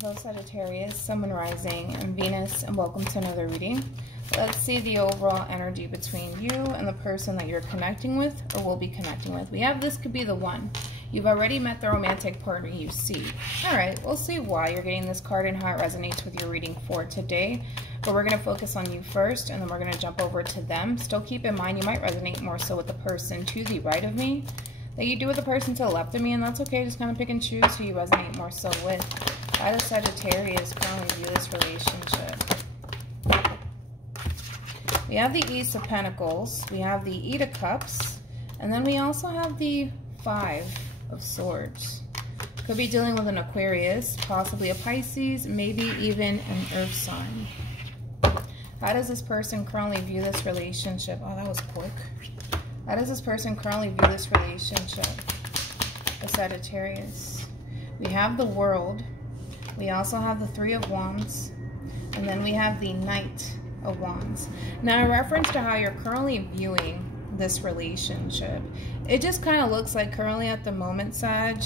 Hello Sagittarius, Sun, Moon, Rising, and Venus, and welcome to another reading. Let's see the overall energy between you and the person that you're connecting with or will be connecting with. We have this could be the one. You've already met the romantic partner you see. All right, we'll see why you're getting this card and how it resonates with your reading for today. But we're going to focus on you first, and then we're going to jump over to them. Still keep in mind you might resonate more so with the person to the right of me than you do with the person to the left of me, and that's okay. Just kind of pick and choose who you resonate more so with. How does Sagittarius currently view this relationship? We have the Ace of Pentacles, we have the Eight of Cups, and then we also have the Five of Swords. Could be dealing with an Aquarius, possibly a Pisces, maybe even an Earth sign. How does this person currently view this relationship? Oh, that was quick. How does this person currently view this relationship? The Sagittarius. We have the World. We also have the Three of Wands, and then we have the Knight of Wands. Now, in reference to how you're currently viewing this relationship, it just kind of looks like currently at the moment, Sag,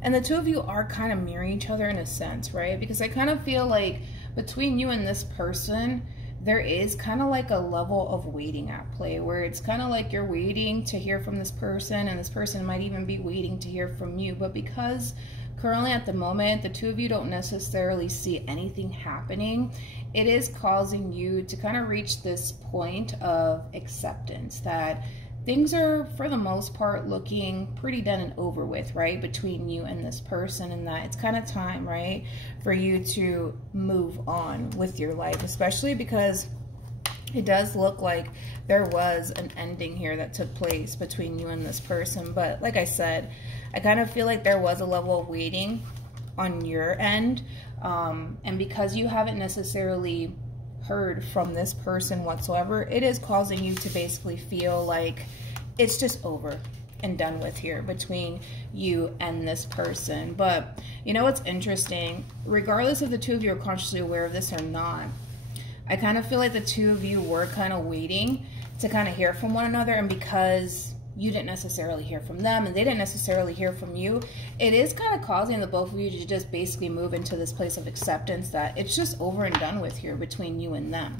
and the two of you are kind of mirroring each other in a sense, right? Because I kind of feel like between you and this person, there is kind of like a level of waiting at play, where it's kind of like you're waiting to hear from this person, and this person might even be waiting to hear from you. But because currently at the moment, the two of you don't necessarily see anything happening, it is causing you to kind of reach this point of acceptance that things are, for the most part, looking pretty done and over with, right, between you and this person, and that it's kind of time, right, for you to move on with your life, especially because it does look like there was an ending here that took place between you and this person. But like I said, I kind of feel like there was a level of waiting on your end. And because you haven't necessarily heard from this person whatsoever, it is causing you to basically feel like it's just over and done with here between you and this person. But you know what's interesting? Regardless if the two of you are consciously aware of this or not, I kind of feel like the two of you were kind of waiting to kind of hear from one another, and because you didn't necessarily hear from them and they didn't necessarily hear from you, it is kind of causing the both of you to just basically move into this place of acceptance that it's just over and done with here between you and them.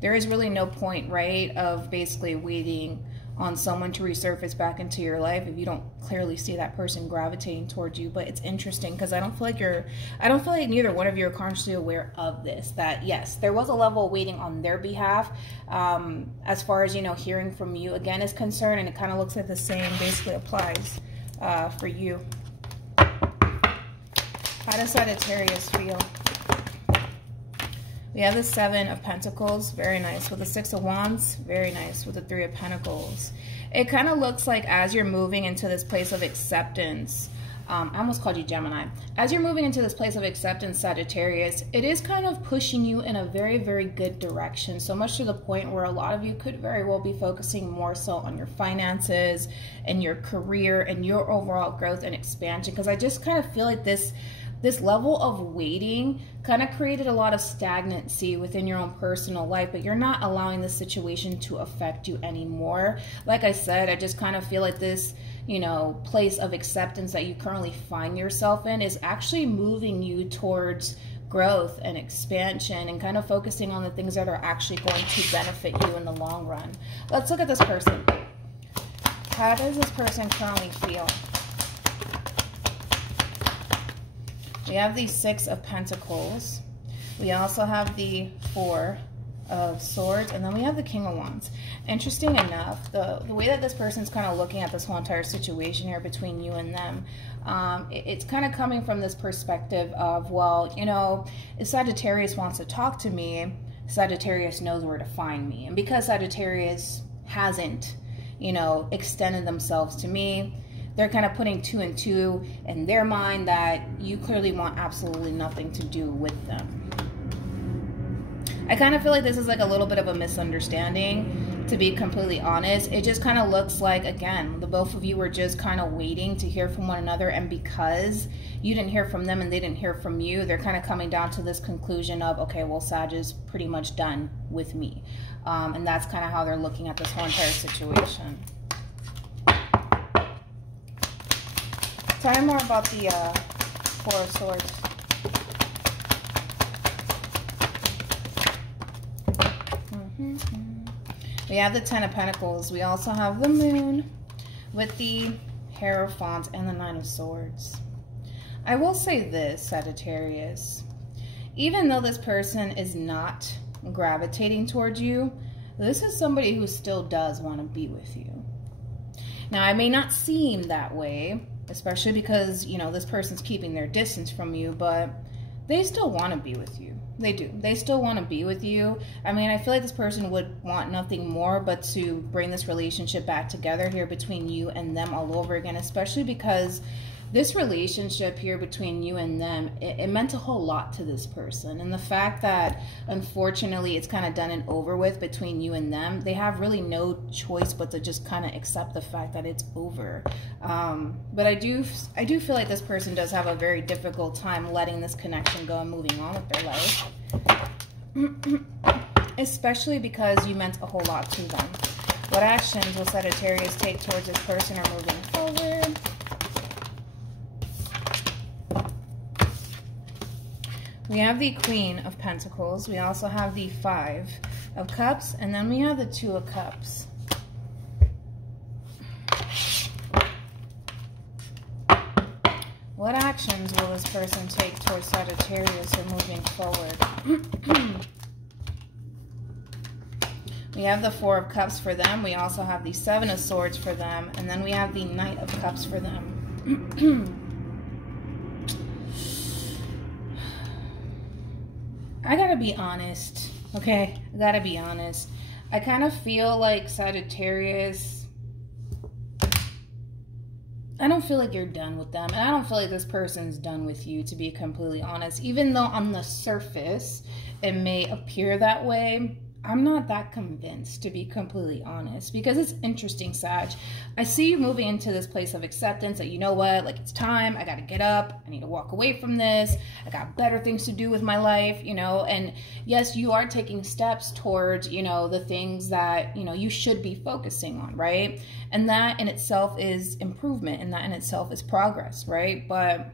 There is really no point, right, of basically waiting on someone to resurface back into your life if you don't clearly see that person gravitating towards you. But it's interesting because I don't feel like neither one of you are consciously aware of this, that yes, there was a level of waiting on their behalf as far as, you know, hearing from you again is concerned, and it kind of looks like the same basically applies for you. How does Sagittarius feel? We have the Seven of Pentacles, very nice. With the Six of Wands, very nice. With the Three of Pentacles. It kind of looks like as you're moving into this place of acceptance, I almost called you Gemini. As you're moving into this place of acceptance, Sagittarius, it is kind of pushing you in a very, very good direction. So much to the point where a lot of you could very well be focusing more so on your finances and your career and your overall growth and expansion. Because I just kind of feel like this level of waiting kind of created a lot of stagnancy within your own personal life, but you're not allowing the situation to affect you anymore. Like I said, I just kind of feel like this, you know, place of acceptance that you currently find yourself in is actually moving you towards growth and expansion and kind of focusing on the things that are actually going to benefit you in the long run. Let's look at this person. How does this person currently feel? We have the Six of Pentacles. We also have the Four of Swords, and then we have the King of Wands. Interesting enough, the way that this person's kind of looking at this whole entire situation here between you and them, it's kind of coming from this perspective of, well, you know, if Sagittarius wants to talk to me, Sagittarius knows where to find me. And because Sagittarius hasn't, you know, extended themselves to me, they're kind of putting two and two in their mind that you clearly want absolutely nothing to do with them. I kind of feel like this is like a little bit of a misunderstanding, to be completely honest. It just kind of looks like, again, the both of you were just kind of waiting to hear from one another, and because you didn't hear from them and they didn't hear from you, they're kind of coming down to this conclusion of, okay, well, Sag is pretty much done with me. And that's kind of how they're looking at this whole entire situation. Tell me more about Four of Swords. We have the Ten of Pentacles. We also have the Moon with the Hierophant and the Nine of Swords. I will say this, Sagittarius. Even though this person is not gravitating towards you, this is somebody who still does want to be with you. Now, it may not seem that way, especially because, you know, this person's keeping their distance from you, but they still want to be with you. They do. They still want to be with you. I mean, I feel like this person would want nothing more but to bring this relationship back together here between you and them all over again, especially because this relationship here between you and them, it meant a whole lot to this person. And the fact that, unfortunately, it's kind of done and over with between you and them, they have really no choice but to just kind of accept the fact that it's over. But I do feel like this person does have a very difficult time letting this connection go and moving on with their life. Especially because you meant a whole lot to them. What actions will Sagittarius take towards this person or moving forward? We have the Queen of Pentacles. We also have the Five of Cups. And then we have the Two of Cups. What actions will this person take towards Sagittarius or moving forward? We have the Four of Cups for them. We also have the Seven of Swords for them. And then we have the Knight of Cups for them. I gotta be honest, okay? I gotta be honest. I kind of feel like Sagittarius, I don't feel like you're done with them. And I don't feel like this person's done with you, to be completely honest. Even though on the surface, it may appear that way, I'm not that convinced, to be completely honest, because it's interesting, Sag. I see you moving into this place of acceptance that, you know what, like, it's time, I got to get up, I need to walk away from this, I got better things to do with my life, you know, and yes, you are taking steps towards, you know, the things that, you know, you should be focusing on, right? And that in itself is improvement, and that in itself is progress, right? But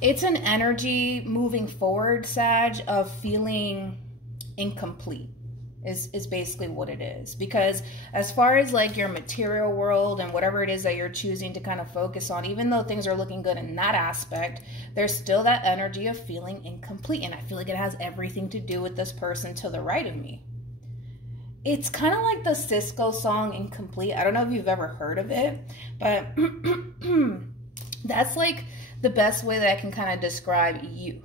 it's an energy moving forward, Sag, of feeling incomplete is basically what it is. Because as far as like your material world and whatever it is that you're choosing to kind of focus on, even though things are looking good in that aspect, there's still that energy of feeling incomplete. And I feel like it has everything to do with this person to the right of me. It's kind of like the Cisco song, Incomplete. I don't know if you've ever heard of it, but that's like the best way that I can kind of describe you.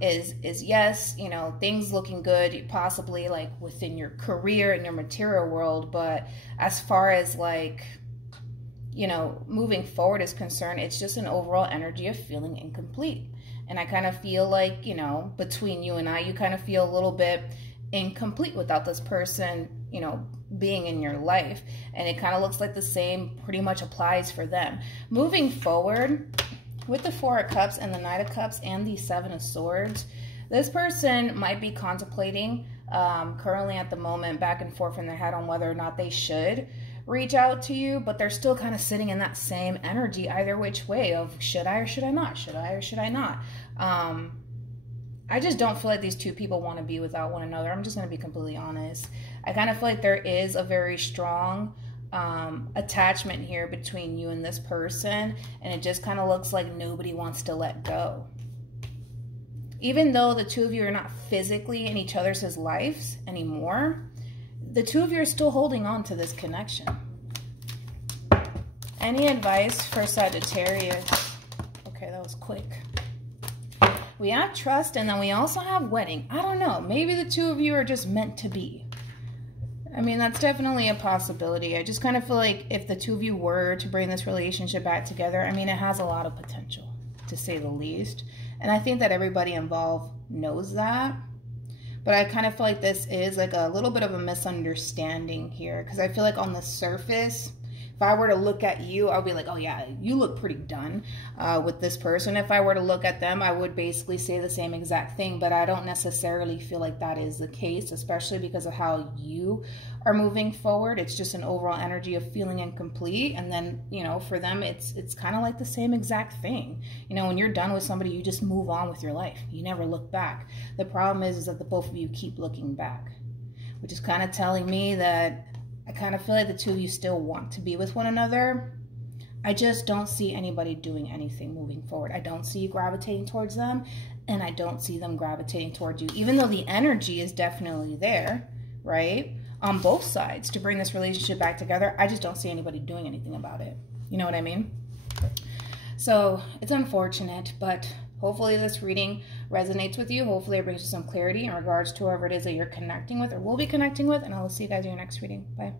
Is yes, you know, things looking good, possibly like within your career and your material world, but as far as like, you know, moving forward is concerned, it's just an overall energy of feeling incomplete. And I kind of feel like, you know, between you and I, you kind of feel a little bit incomplete without this person, you know, being in your life. And it kind of looks like the same pretty much applies for them. Moving forward, with the Four of Cups and the Knight of Cups and the Seven of Swords, this person might be contemplating currently at the moment back and forth in their head on whether or not they should reach out to you, but they're still kind of sitting in that same energy either which way of should I or should I not? Should I or should I not? I just don't feel like these two people want to be without one another. I'm just going to be completely honest. I kind of feel like there is a very strong attachment here between you and this person, and it just kind of looks like nobody wants to let go. Even though the two of you are not physically in each other's lives anymore, the two of you are still holding on to this connection. Any advice for Sagittarius? Okay, that was quick. We have trust, and then we also have wedding. I don't know. Maybe the two of you are just meant to be. I mean, that's definitely a possibility. I just kind of feel like if the two of you were to bring this relationship back together, I mean, it has a lot of potential, to say the least. And I think that everybody involved knows that. But I kind of feel like this is like a little bit of a misunderstanding here, because I feel like on the surface, If I were to look at you, I'll be like, oh yeah, you look pretty done with this person. If I were to look at them, I would basically say the same exact thing, but I don't necessarily feel like that is the case, especially because of how you are moving forward. It's just an overall energy of feeling incomplete. And then, you know, for them, it's kind of like the same exact thing. You know, when you're done with somebody, you just move on with your life. You never look back. The problem is that the both of you keep looking back, which is kind of telling me that I kind of feel like the two of you still want to be with one another. I just don't see anybody doing anything moving forward. I don't see you gravitating towards them, and I don't see them gravitating towards you, even though the energy is definitely there, right? On both sides to bring this relationship back together. I just don't see anybody doing anything about it. You know what I mean? So it's unfortunate, but hopefully this reading resonates with you. Hopefully it brings you some clarity in regards to whoever it is that you're connecting with or will be connecting with. And I will see you guys in your next reading. Bye.